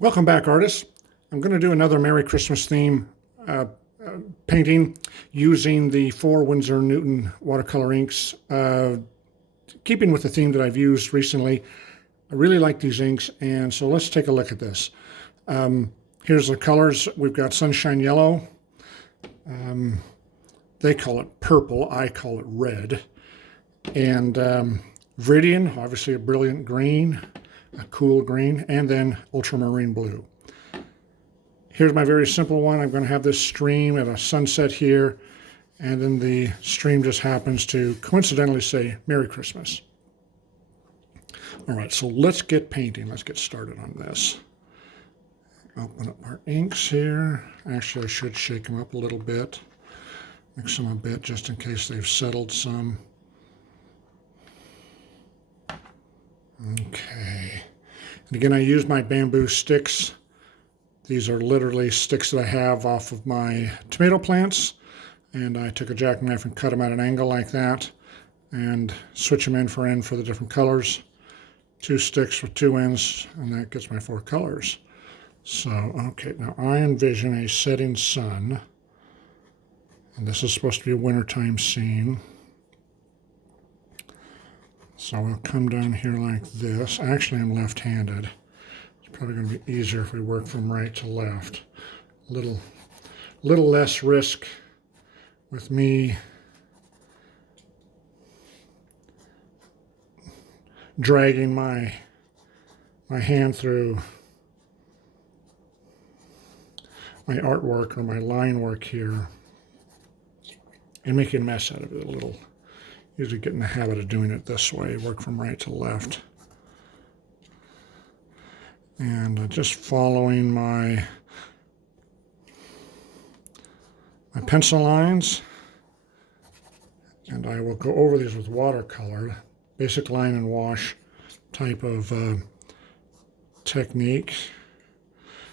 Welcome back, artists. I'm going to do another Merry Christmas theme painting using the 4 Winsor Newton watercolor inks. Keeping with the theme that I've used recently, I really like these inks, and so let's take a look at this. Here's the colors. We've got Sunshine Yellow. They call it purple. I call it red. And Viridian, obviously a brilliant green, a cool green, and then ultramarine blue. Here's my very simple one. I'm going to have this stream at a sunset here, and then the stream just happens to coincidentally say Merry Christmas. All right, so let's get painting. Let's get started on this. Open up our inks here. Actually, I should shake them up a little bit. Mix them a bit just in case they've settled some. Okay. And again, I use my bamboo sticks. These are literally sticks that I have off of my tomato plants. And I took a jackknife and cut them at an angle like that and switch them end for the different colors. 2 sticks with 2 ends, and that gets my 4 colors. So, okay, now I envision a setting sun. And this is supposed to be a wintertime scene. So I'll come down here like this. Actually, I'm left-handed. It's probably going to be easier if we work from right to left. A little less risk with me dragging my hand through my artwork or my line work here and making a mess out of it a little. Usually get in the habit of doing it this way, work from right to left. And just following my pencil lines. And I will go over these with watercolor, basic line and wash type of technique.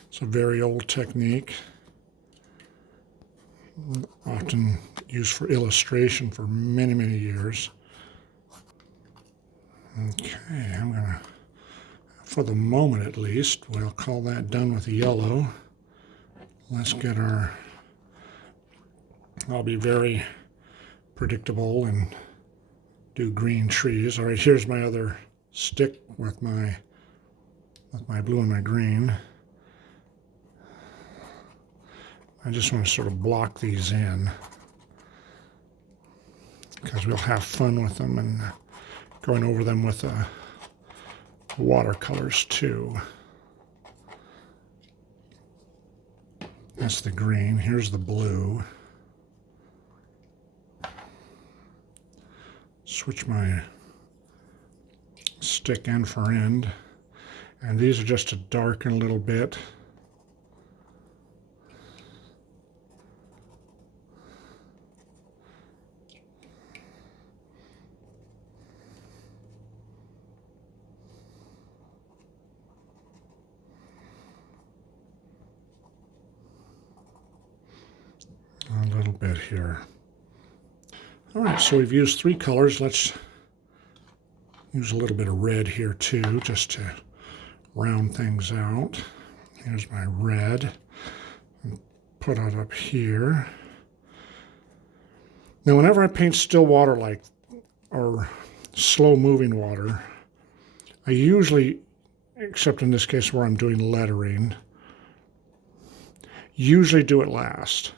It's a very old technique, often used for illustration for many, many years. Okay, I'm gonna, for the moment at least, we'll call that done with the yellow. Let's get our, I'll be very predictable and do green trees. All right, here's my other stick with my blue and my green. I just want to sort of block these in because we'll have fun with them and going over them with watercolors too. That's the green. Here's the blue. Switch my stick end for end. And these are just to darken a little bit. A little bit here. All right, so we've used 3 colors. Let's use a little bit of red here too, just to round things out. Here's my red. Put it up here. Now, whenever I paint still water like, or slow moving water, I usually, except in this case where I'm doing lettering, usually do it last.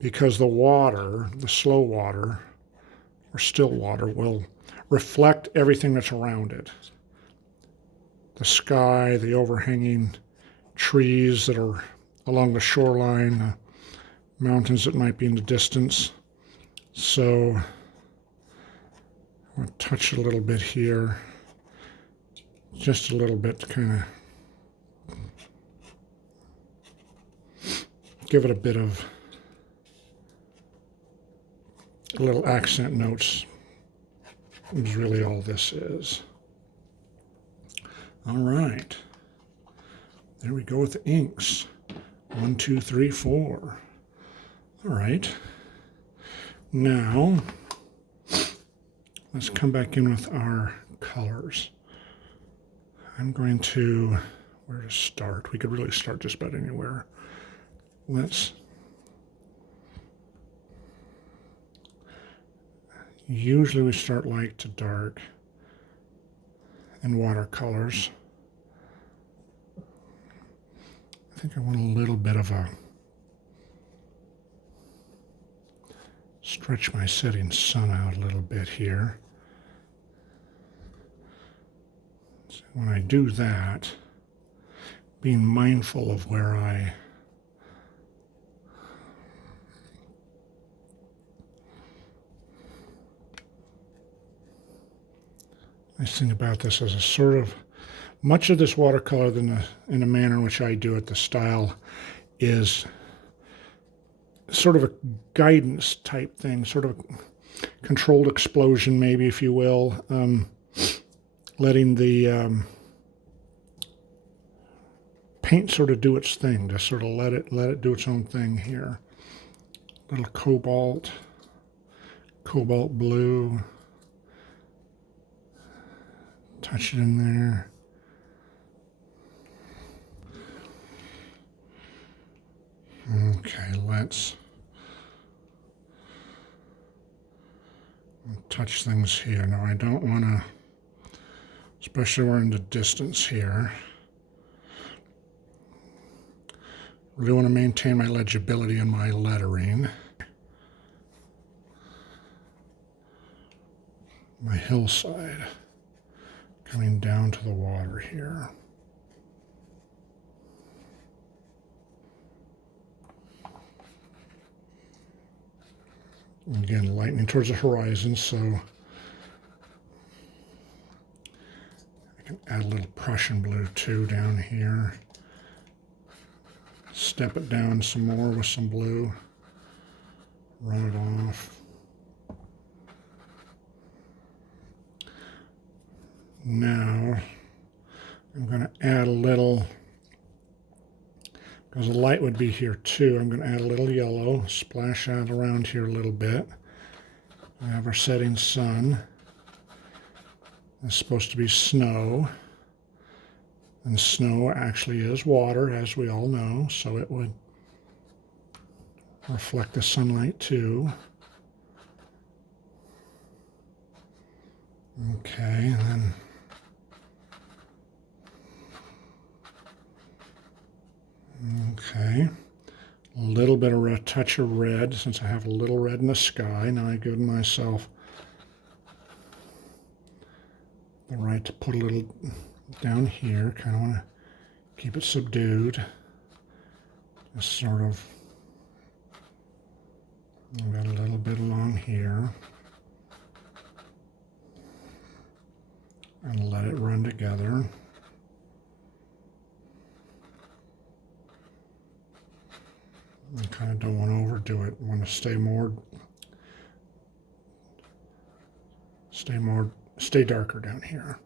Because the water, the slow water, or still water, will reflect everything that's around it. The sky, the overhanging trees that are along the shoreline, the mountains that might be in the distance. So I'll touch it a little bit here, just a little bit to kind of give it a bit of little accent notes is really all this is. All right. There we go with the inks. 1, 2, 3, 4. All right. Now, let's come back in with our colors. I'm going to where to start. We could really start just about anywhere. Usually we start light to dark in watercolors. I think I want a little bit of a stretch my setting sun out a little bit here. So when I do that, being mindful of where nice thing about this is a sort of, much of this watercolor in the manner in which I do it, the style, is sort of a guidance type thing, sort of a controlled explosion, maybe, if you will, letting the paint sort of do its thing, just sort of let it do its own thing here. Little cobalt blue, touch it in there. Okay, let's touch things here. Now I don't want to, especially we're in the distance here, really want to maintain my legibility in my lettering. My hillside coming down to the water here. And again, lightening towards the horizon, so I can add a little Prussian blue too down here. Step it down some more with some blue. Run it off. Now I'm going to add a little, because the light would be here too, I'm going to add a little yellow, splash out around here a little bit. We have our setting sun. It's supposed to be snow. And snow actually is water, as we all know, so it would reflect the sunlight too. Okay, and then okay, a little bit of a touch of red, since I have a little red in the sky. Now I've given myself the right to put a little down here. Kind of want to keep it subdued. Just sort of, I've got a little bit along here. And let it run together. I kind of don't want to overdo it. I want to stay darker down here.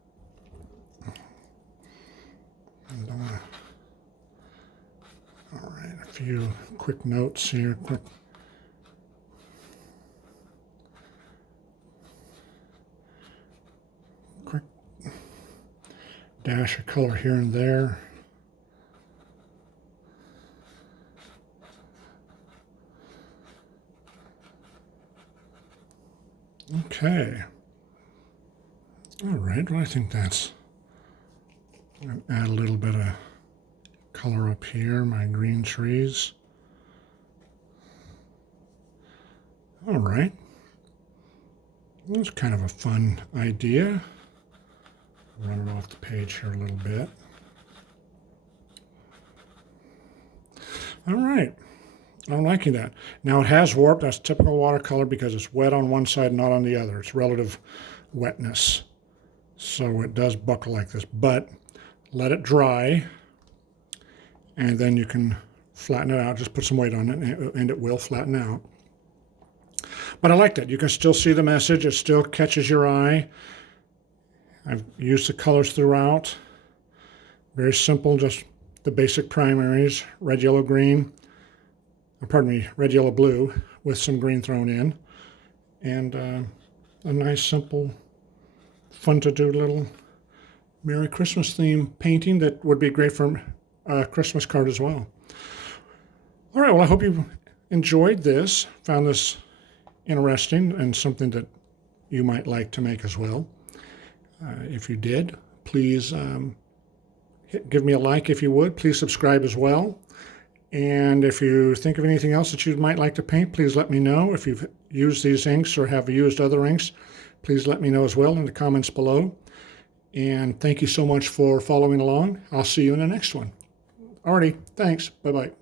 All right, a few quick notes here. Quick dash of color here and there. Okay. All right, well, I think that's, I'm going to add a little bit of color up here, my green trees. All right. That's kind of a fun idea. Run it off the page here a little bit. All right. I'm liking that. Now it has warp. That's typical watercolor because it's wet on one side, not on the other. It's relative wetness. So it does buckle like this. But let it dry, and then you can flatten it out. Just put some weight on it, and it will flatten out. But I like that. You can still see the message. It still catches your eye. I've used the colors throughout. Very simple, just the basic primaries, red, yellow, green. Pardon me, red, yellow, blue with some green thrown in. And a nice, simple, fun to do little Merry Christmas theme painting that would be great for a Christmas card as well. All right, well, I hope you enjoyed this, found this interesting and something that you might like to make as well. If you did, please give me a like if you would. Please subscribe as well. And if you think of anything else that you might like to paint, please let me know. If you've used these inks or have used other inks, please let me know as well in the comments below. And thank you so much for following along. I'll see you in the next one. Alrighty, thanks. Bye-bye.